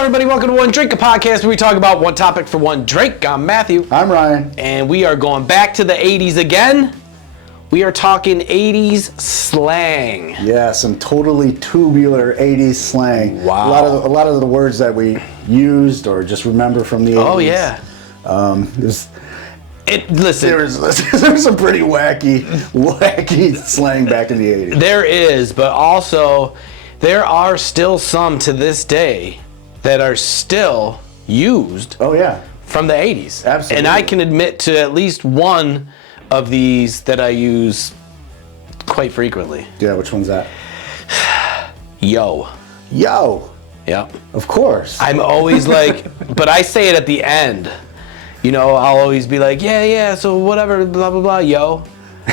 everybody? Welcome to One Drink, a podcast where we talk about one topic for one drink. I'm Matthew. I'm Ryan. And we are going back to the 80s again. We are talking 80s slang. Yeah, some totally tubular 80s slang. Wow. A lot of the words that we used or just remember from the 80s. Oh, yeah. Listen, there was some pretty wacky slang back in the 80s. There is, but also there are still some to this day that are still used. Oh, yeah. From the 80s. Absolutely. And I can admit to at least one of these that I use quite frequently. Yeah, which one's that? Yo. Yo. Yep. Of course. I'm always like, but I say it at the end. You know, I'll always be like, yeah, so whatever, blah, blah, blah, yo.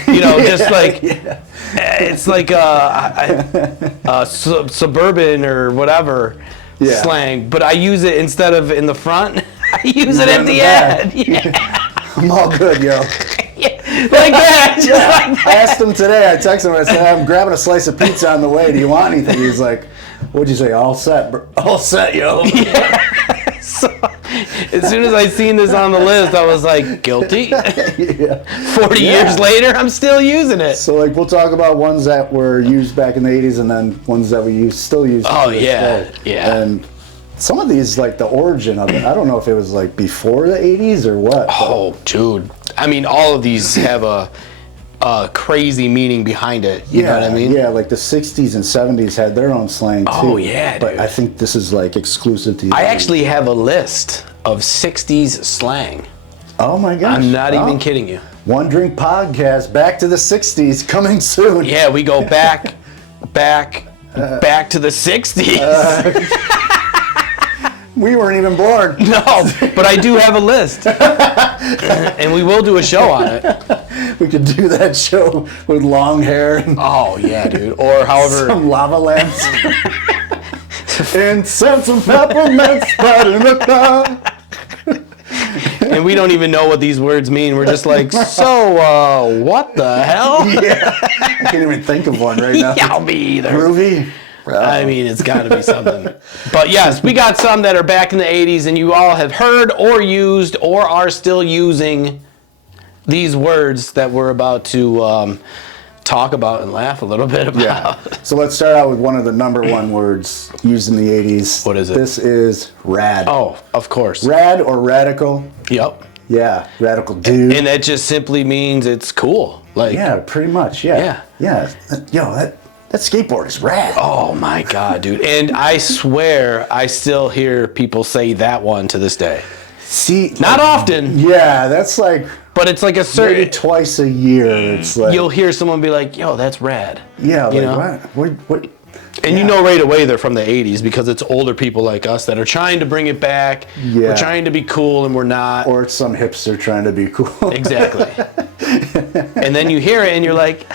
You know, just like, it's like suburban or whatever slang. But I use it instead of in the front. I use it at the end. Yeah. I'm all good, yo. Like that, just like that. I asked him today, I texted him, I said, I'm grabbing a slice of pizza on the way. Do you want anything? He's like, what'd you say? All set, bro. All set, yo. Yeah. So, as soon as I seen this on the list, I was like, guilty. Yeah. 40 years later, I'm still using it. So, like, we'll talk about ones that were used back in the 80s and then ones that we still use. Oh, yeah. Yeah. And some of these, like, the origin of it, I don't know if it was, like, before the 80s or what. Oh, dude. I mean, all of these have a crazy meaning behind it. You know what I mean? Yeah, like the 60s and 70s had their own slang, too. Oh, yeah, dude. But I think this is, like, exclusive to the 80s. I actually have a list of 60s slang. Oh, my gosh. I'm not even kidding you. One Drink Podcast, back to the 60s, coming soon. Yeah, we go back to the 60s. We weren't even born. No, but I do have a list. And we will do a show on it. We could do that show with long hair. And oh, yeah, dude. Or however. Some lava lamps. Incense and peppermints right in the car. And we don't even know what these words mean. We're just like, so, what the hell? Yeah. I can't even think of one right now. Yeah, me either. Groovy. I mean, it's got to be something. But yes, we got some that are back in the 80s, and you all have heard or used or are still using these words that we're about to talk about and laugh a little bit about. Yeah. So let's start out with one of the number one words used in the 80s. What is it? This is rad. Oh, of course. Rad or radical. Yep. Yeah, radical dude. And that just simply means it's cool. Like. Yeah, pretty much. Yeah. Yeah. Yo, that skateboard is rad. Oh my God, dude. And I swear I still hear people say that one to this day. See, not often. Yeah, that's like. But it's like a certain. Maybe twice a year. It's like. You'll hear someone be like, yo, that's rad. Yeah, you like, know? What? And you know right away they're from the 80s because it's older people like us that are trying to bring it back. Yeah. We're trying to be cool and we're not. Or it's some hipster trying to be cool. Exactly. And then you hear it and you're like,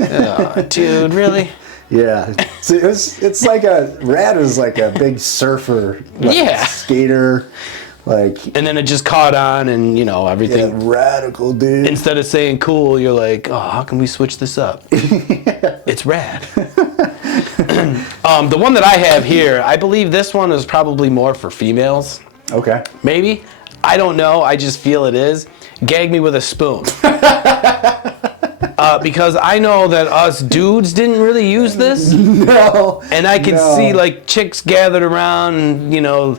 oh, dude, really? Yeah. It's like rad is like a big surfer. Like skater. Like. And then it just caught on and, you know, everything. Yeah, radical, dude. Instead of saying cool, you're like, oh, how can we switch this up? Yeah. It's rad. The one that I have here, I believe this one is probably more for females. Okay. Maybe. I don't know. I just feel it is. Gag me with a spoon. Because I know that us dudes didn't really use this. No. And I can see like chicks gathered around and, you know,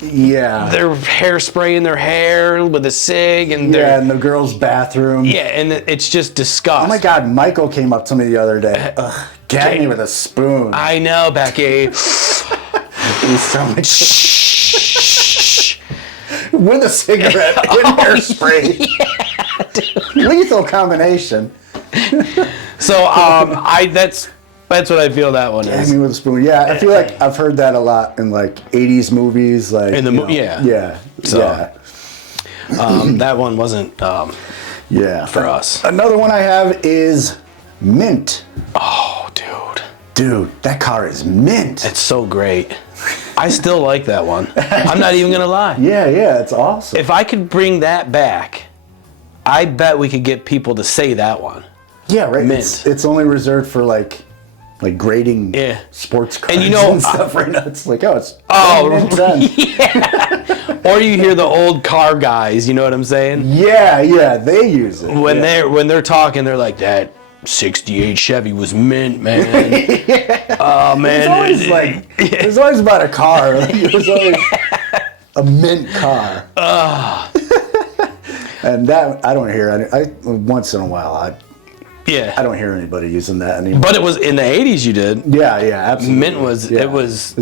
their hairspray in their hair with a cig and in the girls' bathroom. Yeah, and it's just disgust. Oh my God, Michael came up to me the other day. Gag me with a spoon. I know, Becky. He's so much. With a cigarette in hairspray. Yeah, dude. Lethal combination. So that's what I feel that one is. Gag me with a spoon. Yeah, I feel like I've heard that a lot in like 80s movies. Like in the Yeah. That one wasn't for us. Another one I have is mint. Oh, dude. Dude, that car is mint. It's so great. I still like that one. I'm not even gonna lie. Yeah, it's awesome. If I could bring that back, I bet we could get people to say that one. Yeah, right. Mint. It's only reserved for like like grading Yeah. sports cars And you know, and stuff right now. It's like, it's Oh, 10. yeah. Or you hear the old car guys, you know what I'm saying? Yeah, they use it. When they're talking, they're like, that 68 Chevy was mint, man. Oh, man. It's always about a car. Like, it was always a mint car. And that, I don't hear any, once in a while, I don't hear anybody using that anymore. But it was in the 80s you did. Yeah, absolutely. Mint was, Yeah. it was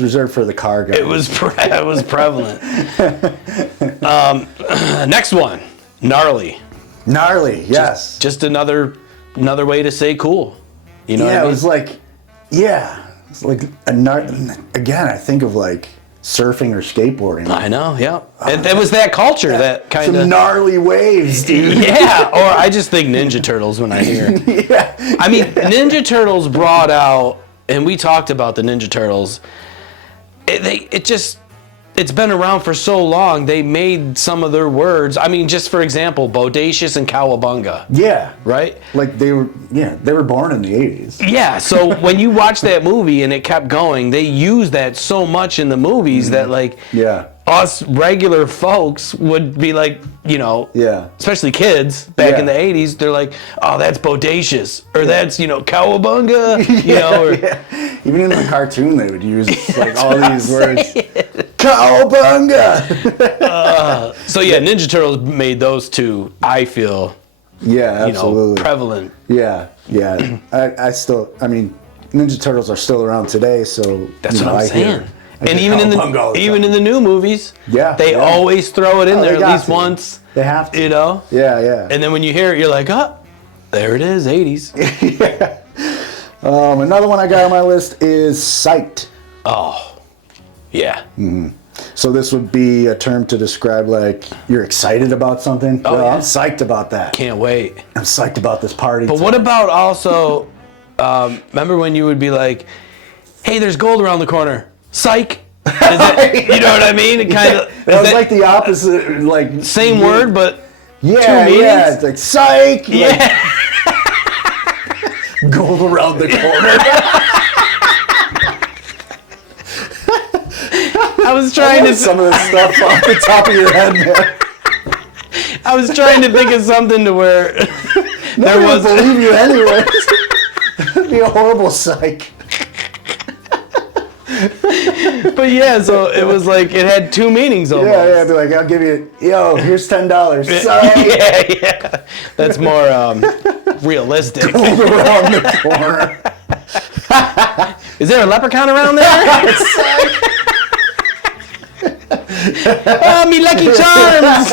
reserved for the car guys. It was prevalent. Next one, gnarly. Gnarly, yes. Just another way to say cool. You know what I mean? It was like, it's like again, I think of like surfing or skateboarding. I know, yeah. It was that culture that kind of... Some gnarly waves, dude. Yeah, or I just think Ninja Turtles when I hear it. Yeah. I mean, Ninja Turtles brought out, and we talked about the Ninja Turtles, it's been around for so long, they made some of their words, I mean, just for example, bodacious and cowabunga. Yeah. Right? Like they were born in the 80s. Yeah, so when you watch that movie and it kept going, they used that so much in the movies that like us regular folks would be like, you know, especially kids back in the 80s, they're like, oh, that's bodacious, or that's, you know, cowabunga, you know. Or, even in the cartoon they would use like all these words. Cowabunga! So yeah, Ninja Turtles made those two, I feel, absolutely. Prevalent. Yeah. I mean, Ninja Turtles are still around today, so that's what I'm saying. And even in the new movies, they Yeah. always throw it in there at least to. once. They have to. You know? Yeah. And then when you hear it, you're like, oh, there it is, 80s. Yeah. Another one I got on my list is psyched. Oh, yeah. Mm-hmm. So this would be a term to describe like you're excited about something. Oh, yeah. I'm psyched about that. Can't wait. I'm psyched about this party. But what about also, remember when you would be like, hey, there's gold around the corner. Psych. You know what I mean? It kind of. That was like the opposite, like same word, but two meanings? Yeah. It's like psych. Yeah. Like, gold around the corner. I was trying to some of this stuff off the top of your head, man. I was trying to think of something to where there was. Believe you anyway. It'd be a horrible psych. But yeah, so it was like it had two meanings almost. Yeah. I'd be like, I'll give you, here's $10. Psych. Yeah. That's more realistic. Gold around the corner. Is there a leprechaun around there? Oh, me Lucky Charms!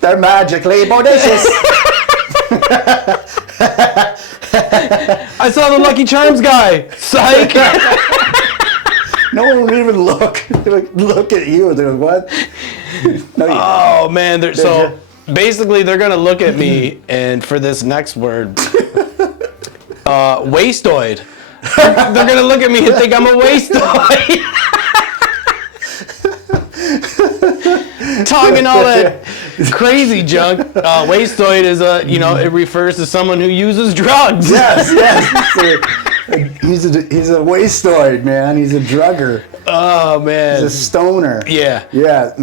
They're magically bodacious. I saw the Lucky Charms guy. Psych! No one would even look. They would look at you. They're like, what? No, oh, man. So basically, they're going to look at me, and for this next word, wastoid. They're going to look at me and think I'm a wastoid. Talking all that crazy junk. Wastoid is it refers to someone who uses drugs. Yes. He's a wastoid, man. He's a drugger. Oh, man. He's a stoner. Yeah. Yeah.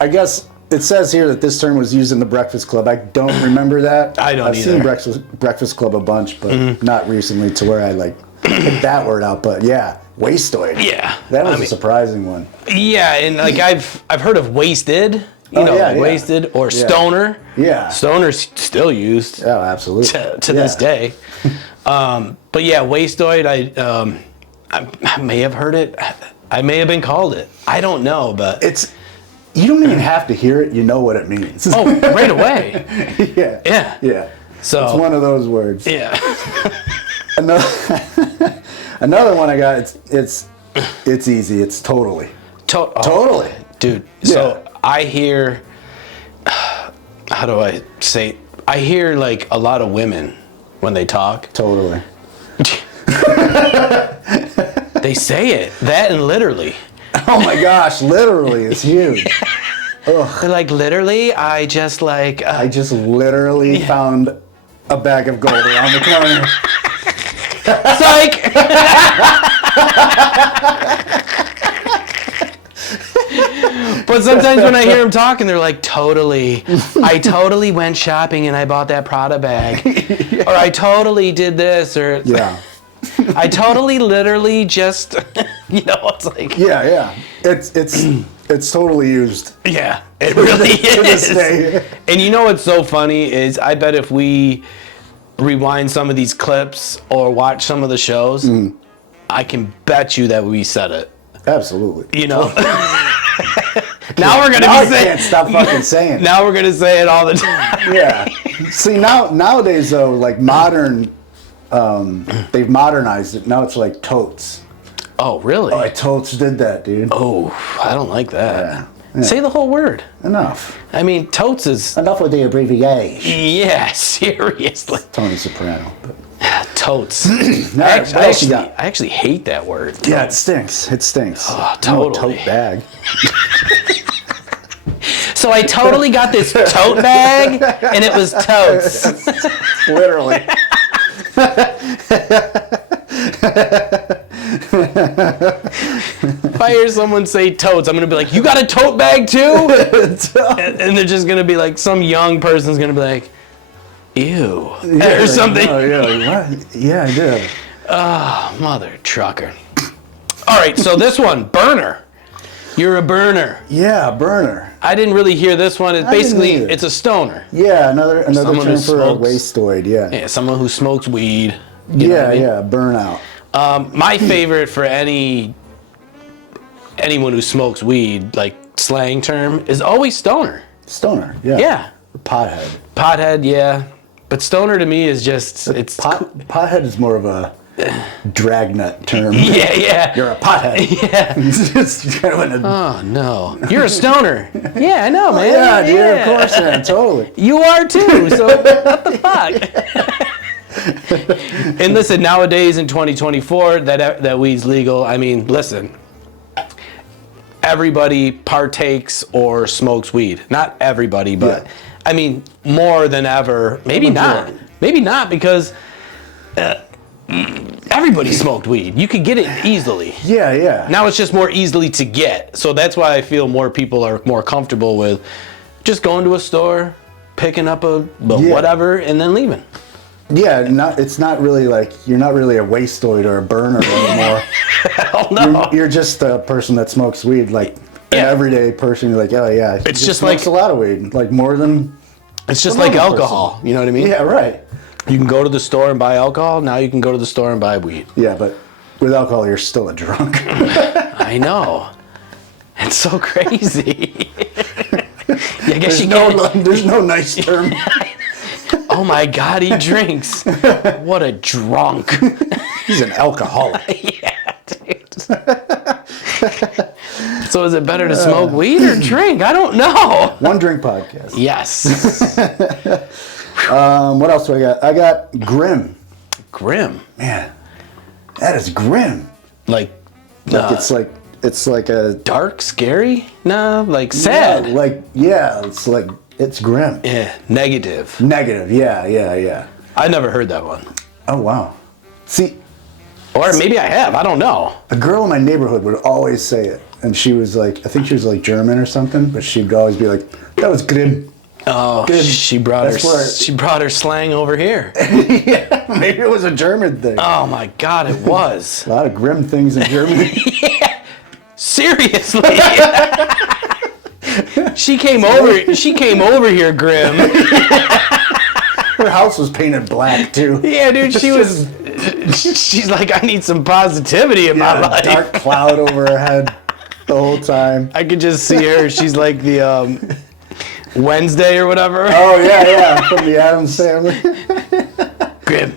I guess it says here that this term was used in the Breakfast Club. I don't remember that. I don't I've either. seen Breakfast Club a bunch, but not recently to where I picked that word out. But yeah, wastoid. Yeah. That was a surprising one. Yeah, and like I've heard of wasted. Wasted or stoner. Yeah. Stoner's still used. Oh, absolutely. To this day. But yeah, wastoid, I may have heard it. I may have been called it. I don't know, but you don't even have to hear it. You know what it means. Oh, right away. Yeah. So it's one of those words. Yeah. Another one I got. It's easy. It's totally. Totally. Dude. So I hear. How do I say? I hear like a lot of women when they talk. Totally. They say it. That and literally. Oh my gosh, literally is huge. They're like, literally, I just literally found a bag of gold around the corner. Psych! But sometimes when I hear them talking, they're like, totally. I totally went shopping and I bought that Prada bag. Yeah. Or I totally did this. Or Yeah. I totally literally just, it's like. Yeah. It's totally used. Yeah, it really To this is. day. And you know what's so funny is I bet if we rewind some of these clips or watch some of the shows, I can bet you that we said it. Absolutely. Now we're gonna Now I be saying. can't stop fucking saying it. Now we're gonna say it all the time. Yeah. See, nowadays though, like modern, they've modernized it. Now it's like totes. Oh really? Oh, I totes did that, dude. Oh, I don't like that. Yeah. Say the whole word. Enough. I mean, totes is. Enough with the abbreviation. Yeah, seriously. Tony Soprano. But. Totes. I actually hate that word. Yeah, it stinks. It stinks. Oh, No, totally. tote bag. So I totally got this tote bag, and it was totes. Literally. If I hear someone say totes, I'm gonna be like, "You got a tote bag too?" and they're just gonna be like, some young person's gonna be like, "Ew," or something. Oh yeah, what? Yeah, I did. Oh, mother trucker. All right, so this one, burner. You're a burner. Yeah, burner. I didn't really hear this one. It's I didn't basically either. it's a stoner. Yeah, another Someone term who for a smokes. wastoid. Yeah. Yeah, someone who smokes weed. You know what I mean? Burnout. My favorite for anyone who smokes weed, like slang term, is always stoner. Stoner. Yeah. Yeah. Pothead. Pothead, yeah. But stoner to me is just it's Pothead is more of a dragnet term. yeah. You're a pothead. Yeah. Just kind of in a, Oh no. You're a stoner. Yeah, I know, man. yeah, dude, of course, man, totally. You are too, so what the fuck? And listen, nowadays in 2024, that weed's legal. I mean, listen, everybody partakes or smokes weed. Not everybody, but Yeah. I mean, more than ever. Maybe not. Maybe not because everybody smoked weed. You could get it easily. Yeah. Now it's just more easily to get. So that's why I feel more people are more comfortable with just going to a store, picking up a whatever, and then leaving. Yeah, it's not really like, you're not really a wastoid or a burner anymore. Hell no. You're just a person that smokes weed, like an everyday person. You're like, oh yeah, It's he just smokes like a lot of weed, like more than. It's just a like normal alcohol. person. You know what I mean? Yeah, right. You can go to the store and buy alcohol. Now you can go to the store and buy weed. Yeah, but with alcohol, you're still a drunk. I know. It's so crazy. I guess There's no nice term. Oh my God, he drinks. What a drunk. He's an alcoholic. Yeah, dude. So is it better to smoke weed or drink? I don't know. One Drink Podcast. Yes. What else do I got? I got grim. Grim. Man, that is grim. Like It's like a dark, scary? No, like sad. it's grim. Yeah, negative. Negative. Yeah. I never heard that one. Oh wow. See, Or maybe I have. I don't know. a girl in my neighborhood would always say it, and she was like, I think she was like German or something, but she'd always be like, "That was grim." Oh, Good. she brought her slang over here. Yeah, maybe it was a German thing. Oh my God, it was. A lot of grim things in Germany. Seriously. She came over here, Grim. Her house was painted black too. Yeah, dude, she's like, I need some positivity in my A life. dark cloud over her head the whole time. I could just see her. She's like the Wednesday or whatever. Oh yeah, from the Addams Family. Grim.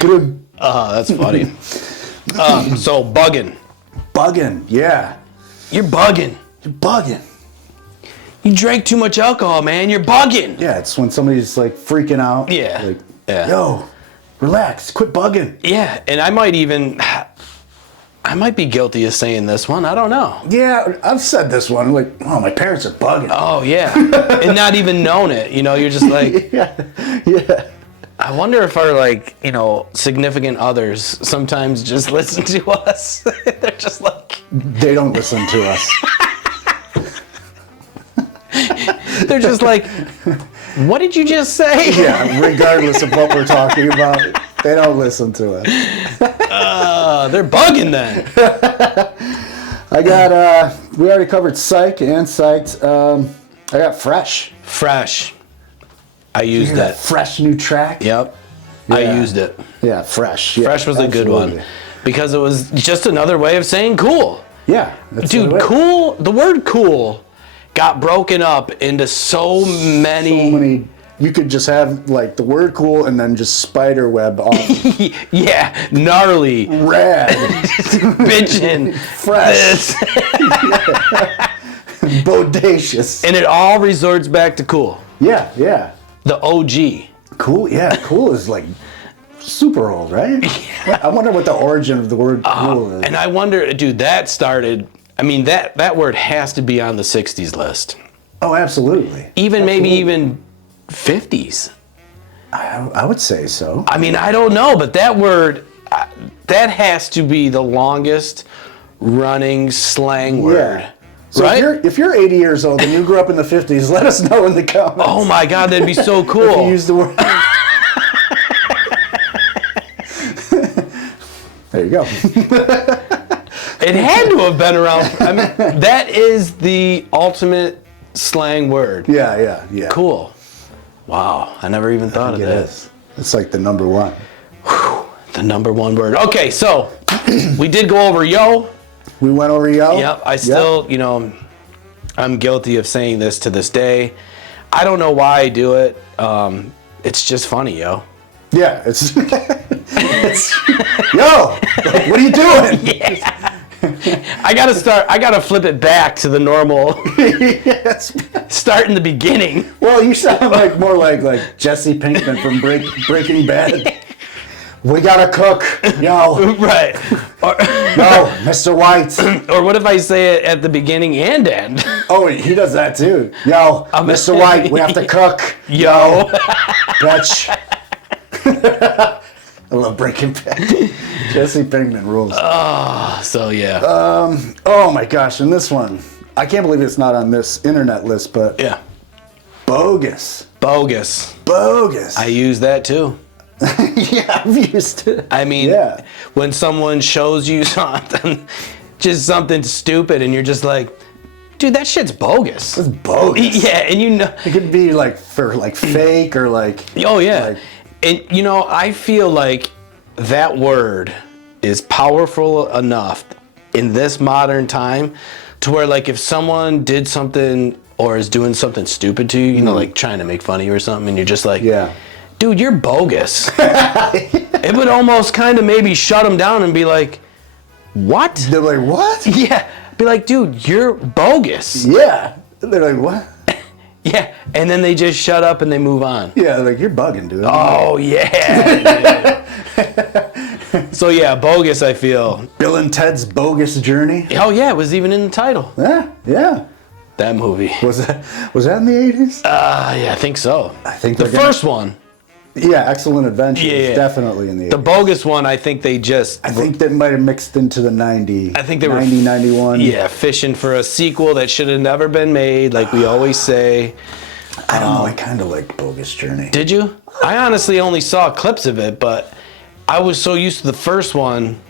Grim. Oh, that's funny. So bugging. Bugging, yeah. You're bugging. You're bugging. You drank too much alcohol, man. You're bugging. Yeah, it's when somebody's like freaking out. Yeah. Like, Yeah. yo, relax, quit bugging. Yeah, and I might even, I might be guilty of saying this one. I don't know. Yeah, I've said this one. Like, oh, my parents are bugging. Oh, yeah. And not even known it. You know, you're just like... Yeah. I wonder if our, like, you know, significant others sometimes just listen to us. They're just like... They don't listen to us. They're just like, what did you just say? Yeah, regardless of what we're talking about, they don't listen to us. They're bugging then. I got, we already covered Psych and Psyched. I got Fresh. Fresh. I used that. Fresh new track? Yep. Yeah. I used it. Yeah, Fresh. Yeah, Fresh was a good one. Because it was just another way of saying cool. Yeah. That's Dude, cool, the word cool got broken up into so many... You could just have, like, the word cool and then just spider web off. Yeah, gnarly. Rad. Bitchin'. Fresh. Bodacious. And it all resorts back to cool. Yeah, yeah. The OG. Cool, yeah. Cool is, like, super old, right? Yeah. I wonder what the origin of the word cool is. And I wonder, dude, that started... I mean, that word has to be on the 60s list. Oh, absolutely. Maybe even 50s. I would say so. I mean, I don't know, but that word, that has to be the longest running slang word. Yeah. So right? if you're 80 years old and you grew up in the 50s, let us know in the comments. Oh my God, that'd be so cool. If you use the word. There you go. It had to have been around. I mean, that is the ultimate slang word. Yeah. Cool. Wow, I never even thought of that. It's like the number one. Whew, the number one word. Okay, so we did go over yo. We went over yo. Yep, I still, you know, I'm guilty of saying this to this day. I don't know why I do it. It's just funny, yo. Yeah, it's yo, like, what are you doing? Yeah. I gotta flip it back to the normal. Yes. Start in the beginning. Well, you sound like more like Jesse Pinkman from Breaking Bad. We gotta cook, yo. Right. Or, no, Mr. White. Or what if I say it at the beginning and end? Oh, he does that too. Yo, Mr. White, we have to cook. Yo. Bitch. I love Breaking Bad. Jesse Pinkman rules. So yeah. Oh my gosh, and this one, I can't believe it's not on this internet list, but Yeah. Bogus. Bogus. Bogus. I use that too. Yeah, I've used it. I mean, Yeah. when someone shows you something, just something stupid, and you're just like, dude, that shit's bogus. It's bogus. Yeah, and you know. It could be like for like fake or like. Oh yeah. Like, And you know, I feel like that word is powerful enough in this modern time to where, like, if someone did something or is doing something stupid to you, you know, like trying to make fun of you or something, and you're just like, yeah. dude, you're bogus. It would almost kind of maybe shut them down and be like, what? They're like, what? Yeah. Be like, dude, you're bogus. Yeah. They're like, what? Yeah. And then they just shut up and they move on. Yeah, they're like, you're bugging, dude. Oh, yeah. So, yeah, bogus, I feel. Bill and Ted's Bogus Journey. Oh, yeah, it was even in the title. Yeah. That movie. Was that in the 80s? Yeah, I think so. I think the first one. Yeah, Excellent Adventure is Yeah. definitely in the 80s. The bogus one, I think they just... I think that might have mixed into the 90. I think they 90, were... 91. Yeah, fishing for a sequel that should have never been made, like we always say. I don't know, I kind of like Bogus Journey. Did you? I honestly only saw clips of it, but I was so used to the first one.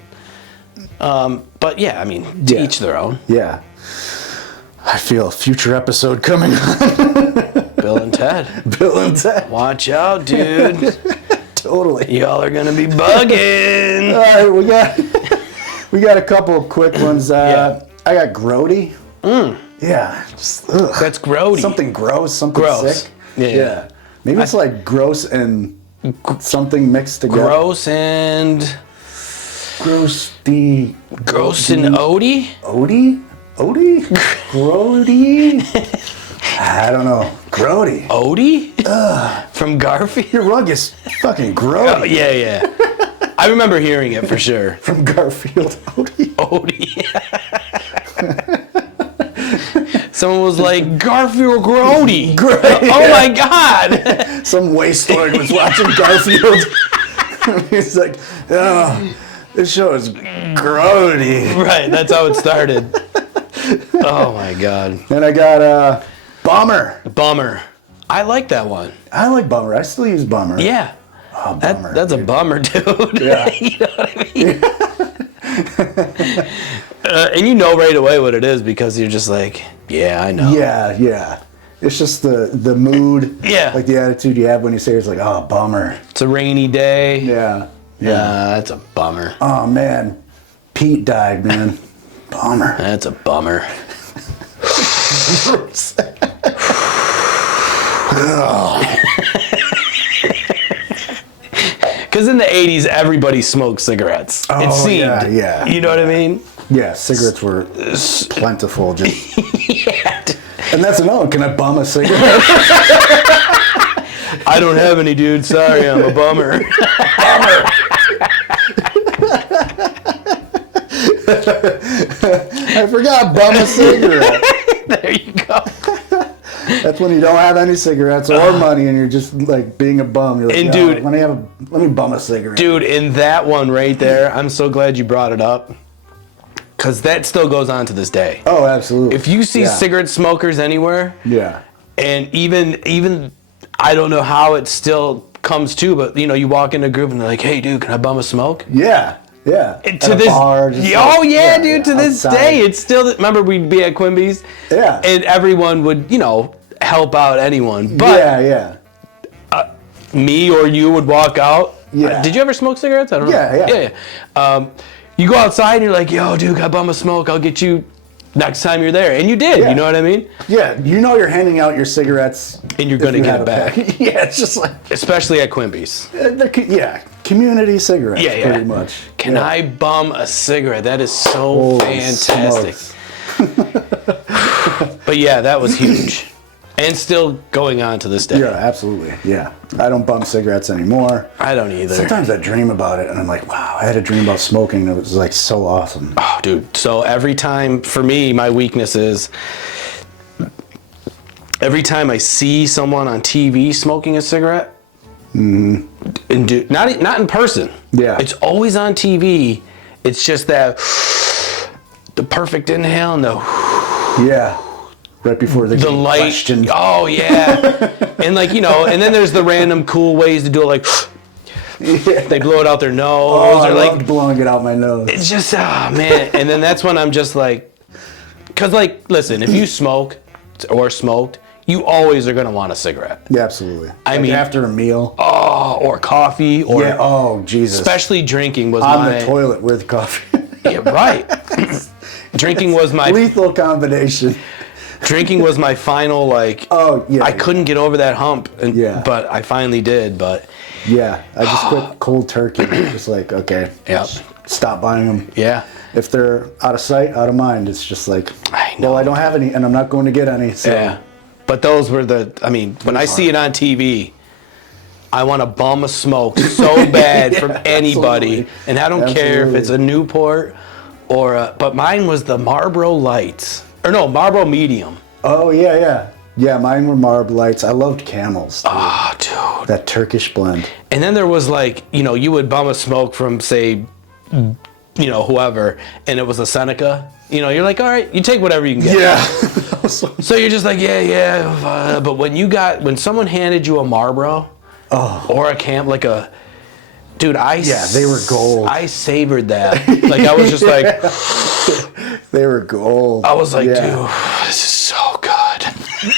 But yeah, I mean, to each their own. Yeah. I feel a future episode coming on. Bill and Ted. Bill and Ted. Watch out, dude. Totally. Y'all are gonna be bugging. All right, we got a couple of quick ones. I got grody. Yeah. Just, ugh. That's grody. Something gross, something Gross. sick. Yeah. Maybe it's like gross and something mixed together. Gross and Gross and Odie? Odie? Grody? I don't know. Grody. Odie? From Garfield? Your rug is fucking grody. Oh, yeah. I remember hearing it for sure. From Garfield. Odie. Grody. Someone was like, Garfield Grody. Oh my God. Some wastoid was watching Garfield. He's like, oh, this show is grody. Right, that's how it started. Oh my God. Then I got Bummer. Bummer. I like that one. I like Bummer. I still use Bummer. Yeah. Oh, Bummer. That's a bummer, dude. Yeah. You know what I mean? And you know right away what it is because you're just like, yeah, I know. Yeah. It's just the mood. Yeah. Like the attitude you have when you say it's like, oh, bummer. It's a rainy day. Yeah. That's a bummer. Oh, man. Pete died, man. Bummer. That's a bummer. Because in the 80s, everybody smoked cigarettes. Oh, it seemed. Yeah. You know what I mean? Yeah, cigarettes were plentiful. Just. Yeah. And that's another one. Can I bum a cigarette? I don't have any, dude. Sorry, I'm a bummer. I forgot bum a cigarette. There you go. That's when you don't have any cigarettes or money and you're just like being a bum. You're like, And dude, let me bum a cigarette. Dude, in that one right there, I'm so glad you brought it up. Because that still goes on to this day. Oh, absolutely. If you see cigarette smokers anywhere, and even I don't know how it still comes to, but you walk in a group and they're like, "Hey, dude, can I bum a smoke?" Yeah. And to this, bar, dude. To this outside. day, it's still. Remember, we'd be at Quimby's, and everyone would, help out anyone. But me or you would walk out. Yeah. Did you ever smoke cigarettes? I don't know. Yeah. You go outside and you're like, yo, dude, can I bum a smoke? I'll get you next time you're there. And you did, you know what I mean? Yeah, you're handing out your cigarettes. And you're going to get it back. Yeah, it's just like... Especially at Quimby's. Community cigarettes, pretty much. Can I bum a cigarette? That is so fantastic. But yeah, that was huge. And still going on to this day. Yeah, absolutely. Yeah. I don't bum cigarettes anymore. I don't either. Sometimes I dream about it and I'm like, wow, I had a dream about smoking and it was like so awesome. Oh, dude. So every time, for me, my weakness is every time I see someone on TV smoking a cigarette, and not in person. Yeah. It's always on TV. It's just that the perfect inhale and the right before the light. questioned. Oh yeah. And and then there's the random cool ways to do it, like they blow it out their nose. Oh, I or love blowing it out my nose. It's just man. And then that's when I'm just like, because listen, if you smoke or smoked, you always are gonna want a cigarette. Yeah, absolutely. I mean, after a meal. Or coffee, or oh Jesus. Especially drinking was on the toilet with coffee. Yeah, right. Drinking was my lethal combination. Drinking was my final I couldn't get over that hump, but I finally did. But I just quit cold turkey. Just like stop buying them. Yeah. If they're out of sight, out of mind, it's just like, I know. well, I don't have any, and I'm not going to get any. So. Yeah. But those were when I see it on TV, I want to bum a smoke so bad from anybody. Absolutely. And I don't care if it's a Newport or but mine was the Marlboro Lights. Or no, Marlboro Medium. Oh, yeah. Yeah, mine were Marb Lights. I loved Camels. Dude. Oh, dude. That Turkish blend. And then there was you would bum a smoke from, say, whoever, and it was a Seneca. You're like, all right, you take whatever you can get. Yeah. So you're just like, but when someone handed you a Marlboro or a Camp, dude, they were gold. I savored that. I was just like, they were gold. I was like, dude, this is so good.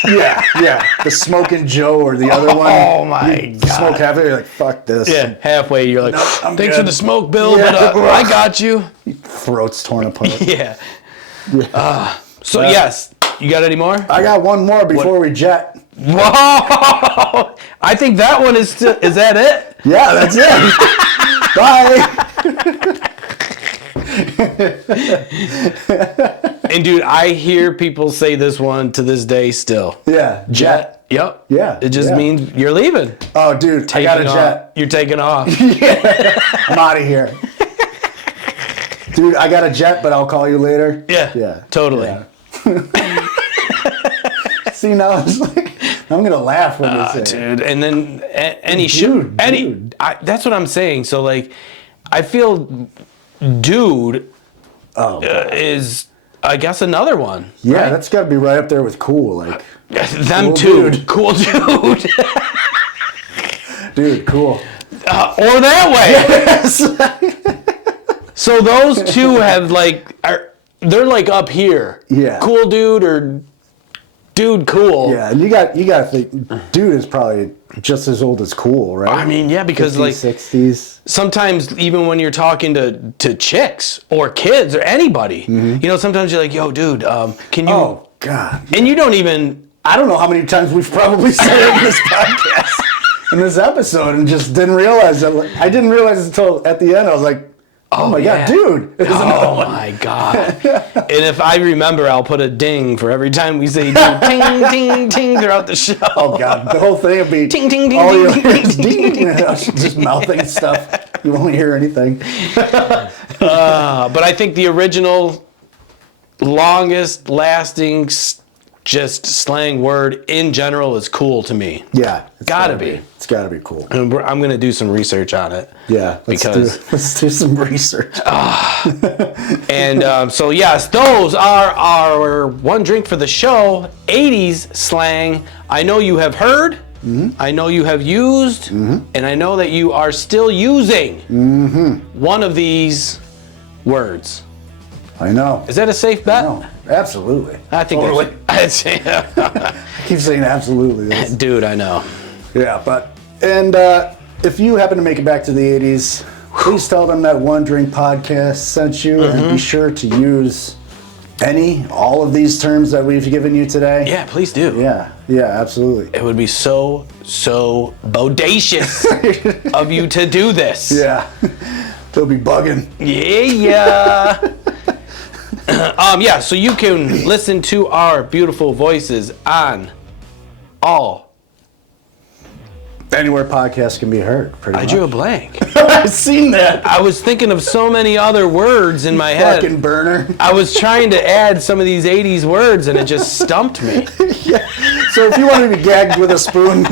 Yeah. The Smoking Joe or the other one. Oh my God. Smoke halfway, you're like, fuck this. Yeah, halfway you're like, I'm thanks good. for the smoke, Bill, but I got you. Throat's torn apart. Yeah. So yes, you got any more? I got one more before we jet. Whoa! I think that one is still. Is that it? Yeah, that's it. Bye. And dude, I hear people say this one to this day still. Yeah, jet. Yep. Yeah. It just means you're leaving. Oh, dude, I got a jet. You're taking off. I'm out of here. Dude, I got a jet, but I'll call you later. Yeah. Totally. Yeah. See, now it's like, I'm going to laugh when they say dude. And then any Dude, that's what I'm saying. So, like, I feel dude is, I guess, another one. Yeah, right? that's got to be right up there with cool. Like, them cool too. dude. Cool dude. Dude, cool. Or that way. Yes. So those two have they're like up here. Yeah. Cool dude or dude cool. Yeah, and you got to think, dude is probably just as old as cool, right? I mean, yeah, because 50s, like 60s. sometimes even when you're talking to chicks or kids or anybody, you know, sometimes you're like, yo, dude, can you? Oh God. And you don't even. I don't know how many times we've probably said it in this podcast, in this episode, and just didn't realize that. I didn't realize it until at the end. I was like, oh my yeah. God, dude. Oh my God. And if I remember, I'll put a ding for every time we say dude. Ting, ting, ting throughout the show. Oh God, the whole thing would be Ting, ting, ting, all you ting, hear is ting, ding, just mouthing stuff. You won't hear anything. But I think the original, longest lasting, just slang word in general is cool to me. Yeah, it's Gotta be. It's got to be cool. And I'm going to do some research on it. Yeah, let's do some research. And so, yes, those are our one drink for the show, 80s slang. I know you have heard, I know you have used, and I know that you are still using one of these words. I know. Is that a safe bet? No, absolutely. I think totally. I keep saying absolutely. Dude, I know. Yeah, and if you happen to make it back to the 80s, please tell them that One Drink Podcast sent you, and be sure to use all of these terms that we've given you today. Yeah, please do. Yeah, absolutely. It would be so bodacious of you to do this. Yeah, they'll be bugging. Yeah. So you can listen to our beautiful voices on all. Anywhere podcasts can be heard, pretty much. I drew a blank. I've seen that. I was thinking of so many other words in my head. Fucking burner. I was trying to add some of these 80s words and it just stumped me. Yeah. So if you want to be gagged with a spoon,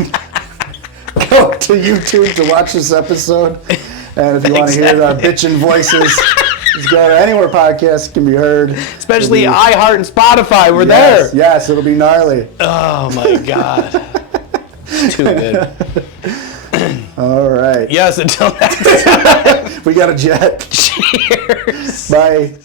go to YouTube to watch this episode. And if you want to hear our bitchin' voices, just go to anywhere podcasts can be heard. Especially iHeart and Spotify. We're there. Yes, it'll be gnarly. Oh my God. Too good. All right. Yes, until next time. We got a jet. Cheers. Bye.